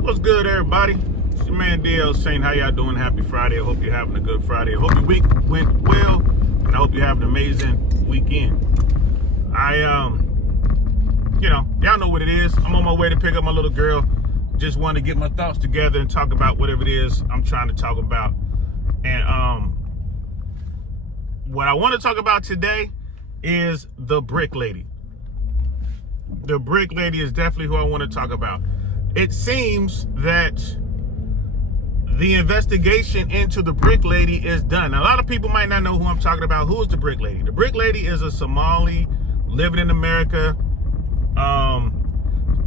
What's good, everybody? It's your man DL saying, how y'all doing? Happy Friday. I hope you're having a good Friday. I hope your week went well, and I hope you have an amazing weekend. Y'all know what it is. I'm on my way to pick up my little girl. Just want to get my thoughts together and talk about whatever it is I'm trying to talk about. And what I want to talk about today is the Brick Lady. The Brick Lady is definitely who I want to talk about. It seems that the investigation into the Brick Lady is done. Now, a lot of people might not know who I'm talking about. Who is the Brick Lady? The Brick Lady is a Somali living in America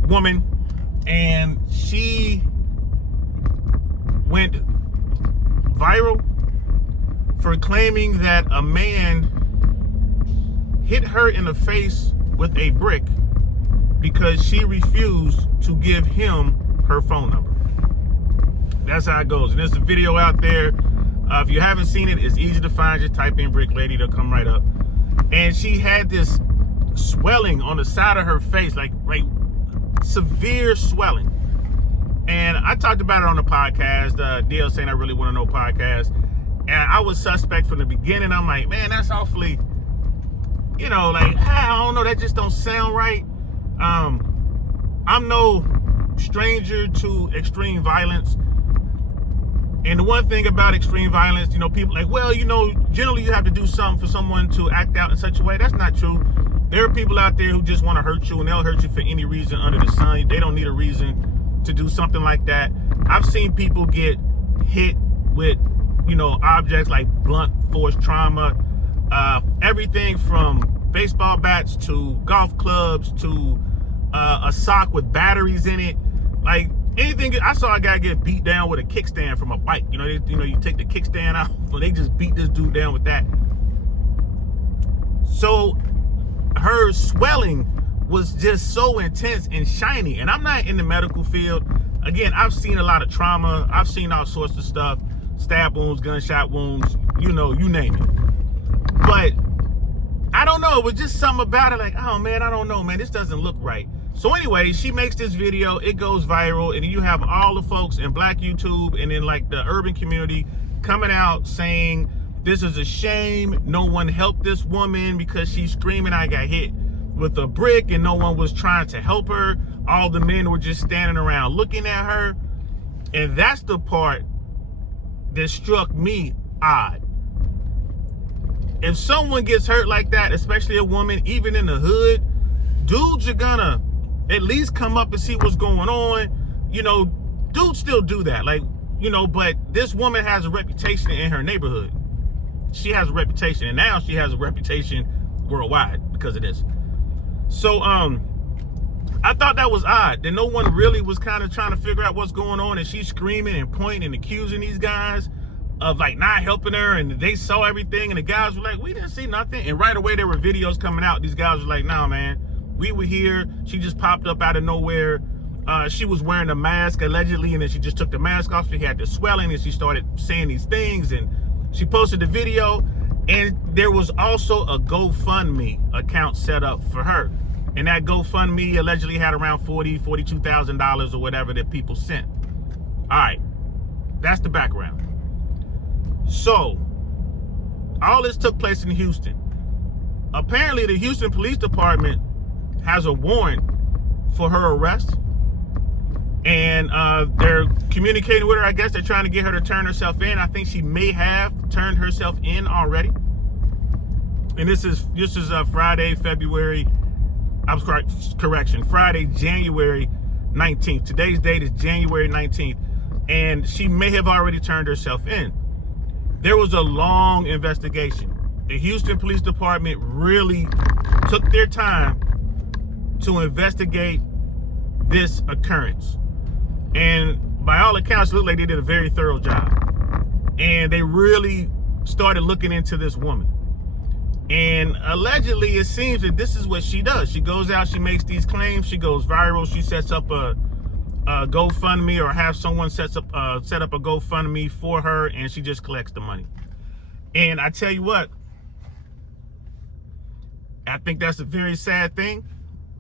woman, and she went viral for claiming that a man hit her in the face with a brick because she refused to give him her phone number. That's how it goes. And there's a video out there. If you haven't seen it, it's easy to find. Just type in Brick Lady, it'll come right up. And she had this swelling on the side of her face, like severe swelling. And I talked about it on the podcast, DL Saying I Really Want to Know podcast. And I was suspect from the beginning. I'm like, man, that's awfully, I don't know, that just don't sound right. I'm no stranger to extreme violence. And the one thing about extreme violence, people like, well, generally you have to do something for someone to act out in such a way. That's not true. There are people out there who just want to hurt you, and they'll hurt you for any reason under the sun. They don't need a reason to do something like that. I've seen people get hit with, objects like blunt force trauma, everything from baseball bats to golf clubs to a sock with batteries in it. Like anything. I saw a guy get beat down with a kickstand from a bike. You take the kickstand out, so they just beat this dude down with that. So her swelling was just so intense and shiny. And I'm not in the medical field. Again, I've seen a lot of trauma. I've seen all sorts of stuff. Stab wounds, gunshot wounds, you name it. But I don't know. It was just something about it like, oh, man, I don't know, man. This doesn't look right. So anyway, she makes this video. It goes viral. And you have all the folks in Black YouTube and in like the urban community coming out saying, this is a shame. No one helped this woman because she's screaming, I got hit with a brick, and no one was trying to help her. All the men were just standing around looking at her. And that's the part that struck me odd. If someone gets hurt like that, especially a woman, even in the hood, dudes are gonna at least come up and see what's going on. Dudes still do that. But this woman has a reputation in her neighborhood. She has a reputation, and now she has a reputation worldwide because of this. So, I thought that was odd, that no one really was kind of trying to figure out what's going on, and she's screaming and pointing and accusing these guys of not helping her, and they saw everything, and the guys were like, we didn't see nothing. And right away there were videos coming out. These guys were like, nah, man, we were here. She just popped up out of nowhere. She was wearing a mask allegedly, and then she just took the mask off. She had the swelling, and she started saying these things, and she posted the video. And there was also a GoFundMe account set up for her. And that GoFundMe allegedly had around $42,000 or whatever that people sent. All right, that's the background. So, all this took place in Houston. Apparently, the Houston Police Department has a warrant for her arrest. And they're communicating with her. I guess they're trying to get her to turn herself in. I think she may have turned herself in already. And this is Friday, Friday, January 19th. Today's date is January 19th. And she may have already turned herself in. There was a long investigation. The Houston Police Department really took their time to investigate this occurrence. And by all accounts, it looked like they did a very thorough job. And they really started looking into this woman. And allegedly, it seems that this is what she does. She goes out, she makes these claims, she goes viral, she sets up a GoFundMe, or have someone set up a GoFundMe for her, and she just collects the money. And I tell you what, I think that's a very sad thing.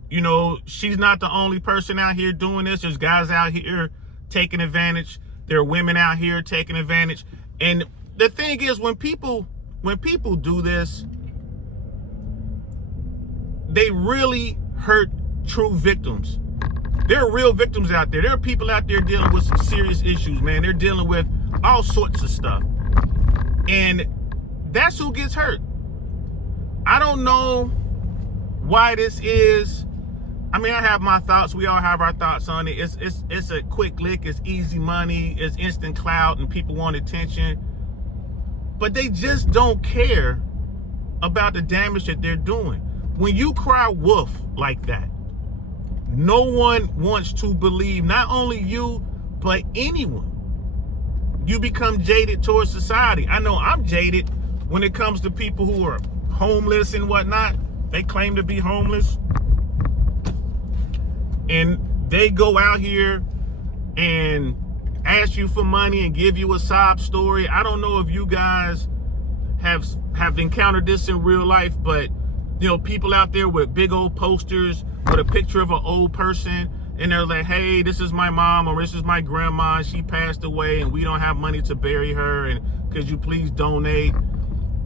You know, she's not the only person out here doing this. There's guys out here taking advantage. There are women out here taking advantage. And the thing is, when people do this, they really hurt true victims. There are real victims out there. There are people out there dealing with some serious issues, man. They're dealing with all sorts of stuff. And that's who gets hurt. I don't know why this is. I mean, I have my thoughts. We all have our thoughts on it. It's a quick lick. It's easy money. It's instant clout, and people want attention. But they just don't care about the damage that they're doing. When you cry wolf like that, no one wants to believe, not only you, but anyone. You become jaded towards society. I know I'm jaded when it comes to people who are homeless and whatnot. They claim to be homeless. And they go out here and ask you for money and give you a sob story. I don't know if you guys have encountered this in real life, but you know, people out there with big old posters with a picture of an old person, and they're like, hey, this is my mom, or this is my grandma, she passed away and we don't have money to bury her, and could you please donate?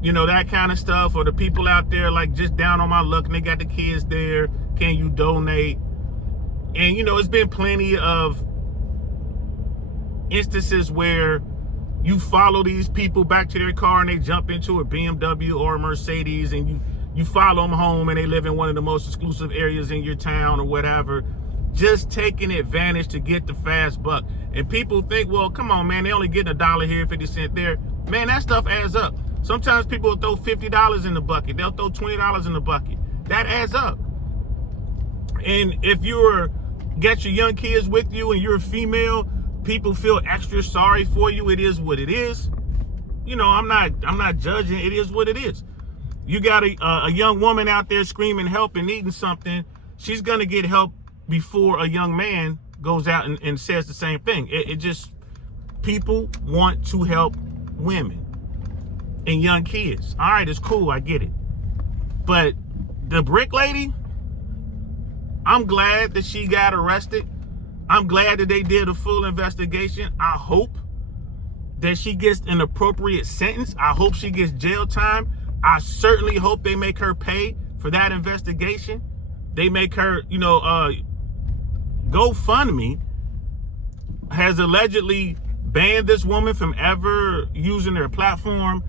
You know, that kind of stuff. Or the people out there like just down on my luck and they got the kids there, can you donate? And you know, it's been plenty of instances where you follow these people back to their car and they jump into a BMW or a Mercedes, and you follow them home and they live in one of the most exclusive areas in your town or whatever, just taking advantage to get the fast buck. And people think, well, come on, man, they only getting $1 here, 50 cents there. Man, that stuff adds up. Sometimes people will throw $50 in the bucket. They'll throw $20 in the bucket. That adds up. And if you're got your young kids with you and you're a female, people feel extra sorry for you. It is what it is. You know, I'm not judging. It is what it is. You got a young woman out there screaming help and needing something. She's going to get help before a young man goes out and says the same thing. It just, people want to help women and young kids. All right, it's cool. I get it. But the brick lady, I'm glad that she got arrested. I'm glad that they did a full investigation. I hope that she gets an appropriate sentence. I hope she gets jail time. I certainly hope they make her pay for that investigation. They make her, you know, GoFundMe has allegedly banned this woman from ever using their platform.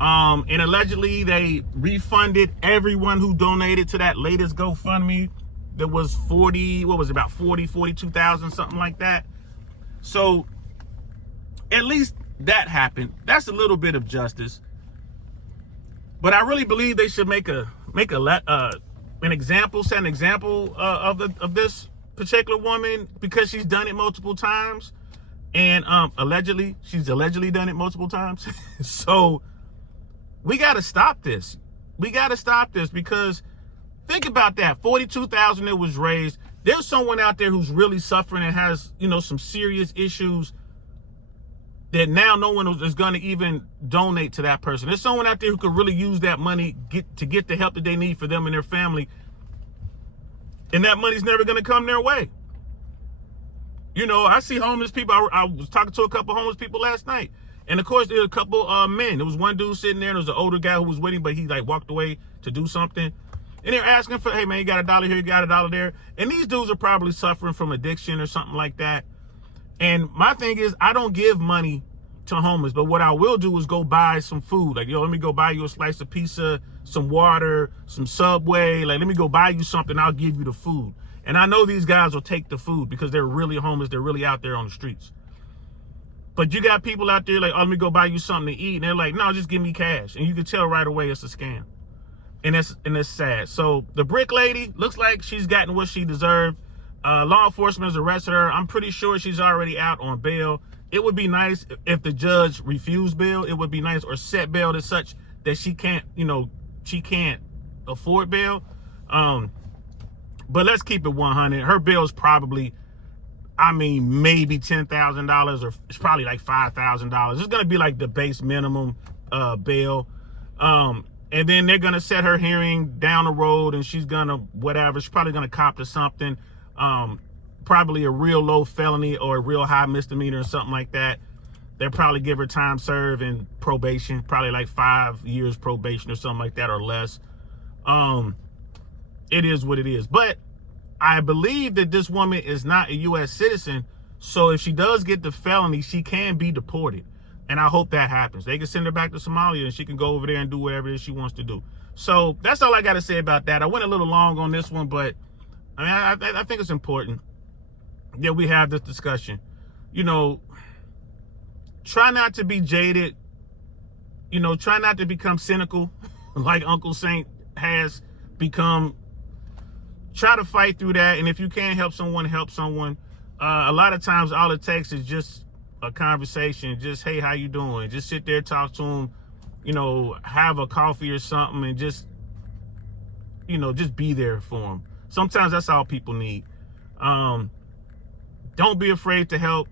And allegedly they refunded everyone who donated to that latest GoFundMe. There was 42,000, something like that. So at least that happened. That's a little bit of justice. But I really believe they should set an example of this particular woman, because she's done it multiple times, and she's allegedly done it multiple times. So we got to stop this. We got to stop this, because think about that. 42,000 that was raised. There's someone out there who's really suffering and has, you know, some serious issues that now no one is going to even donate to that person. There's someone out there who could really use that money to get the help that they need for them and their family. And that money's never going to come their way. You know, I see homeless people. I was talking to a couple homeless people last night. And of course, there were a couple men. There was one dude sitting there. There was an older guy who was waiting, but he like walked away to do something. And they're asking for, hey man, you got $1 here, you got $1 there. And these dudes are probably suffering from addiction or something like that. And my thing is, I don't give money to homeless, but what I will do is go buy some food. Like, yo, let me go buy you a slice of pizza, some water, some Subway. Like, let me go buy you something. I'll give you the food. And I know these guys will take the food because they're really homeless. They're really out there on the streets. But you got people out there like, oh, let me go buy you something to eat. And they're like, no, just give me cash. And you can tell right away it's a scam. And it's sad. So the brick lady looks like she's gotten what she deserved. Law enforcement has arrested her. I'm pretty sure she's already out on bail. It would be nice if the judge refused bail. It would be nice, or set bail as such that she can't, you know, she can't afford bail. But let's keep it 100. Her bail is probably, I mean, maybe $10,000, or it's probably like $5,000. It's going to be like the base minimum bail. And then they're going to set her hearing down the road, and she's going to whatever. She's probably going to cop to something. probably a real low felony or a real high misdemeanor or something like that. They'll probably give her time served and probation, probably like 5 years probation or something like that or less. It is what it is. But I believe that this woman is not a U.S. citizen. So if she does get the felony, she can be deported. And I hope that happens. They can send her back to Somalia and she can go over there and do whatever it is she wants to do. So that's all I got to say about that. I went a little long on this one, but I mean, I think it's important that we have this discussion. You know, try not to be jaded. You know, try not to become cynical like Uncle Saint has become. Try to fight through that. And if you can't help someone, help someone. A lot of times all it takes is just a conversation. Just, hey, how you doing? Just sit there, talk to them, you know, have a coffee or something and just, you know, just be there for them. Sometimes that's all people need. Don't be afraid to help.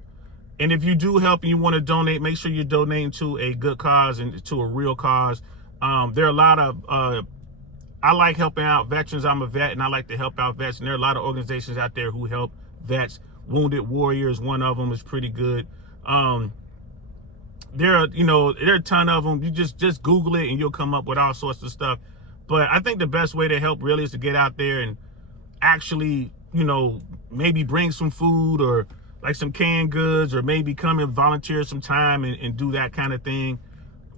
And if you do help and you want to donate, make sure you're donating to a good cause and to a real cause. There are a lot of, I like helping out veterans. I'm a vet and I like to help out vets. And there are a lot of organizations out there who help vets. Wounded Warriors, one of them, is pretty good. There are a ton of them. You just Google it and you'll come up with all sorts of stuff. But I think the best way to help really is to get out there and actually, you know, maybe bring some food or like some canned goods, or maybe come and volunteer some time and do that kind of thing.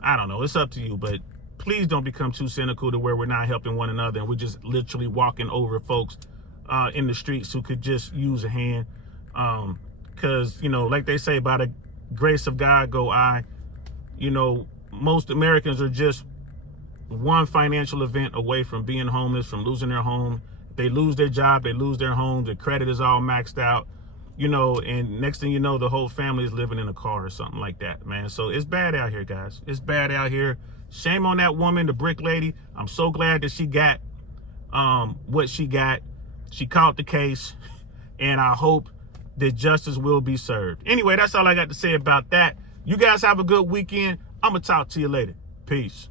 I don't know. It's up to you, but please don't become too cynical to where we're not helping one another and we're just literally walking over folks in the streets who could just use a hand. Because, you know, like they say, by the grace of God go I. You know, most Americans are just one financial event away from being homeless, from losing their home. They lose their job, they lose their home, their credit is all maxed out, you know, and next thing you know, the whole family is living in a car or something like that, man. So it's bad out here, guys. It's bad out here. Shame on that woman, the brick lady. I'm so glad that she got what she got. She caught the case, and I hope that justice will be served. Anyway, that's all I got to say about that. You guys have a good weekend. I'm going to talk to you later. Peace.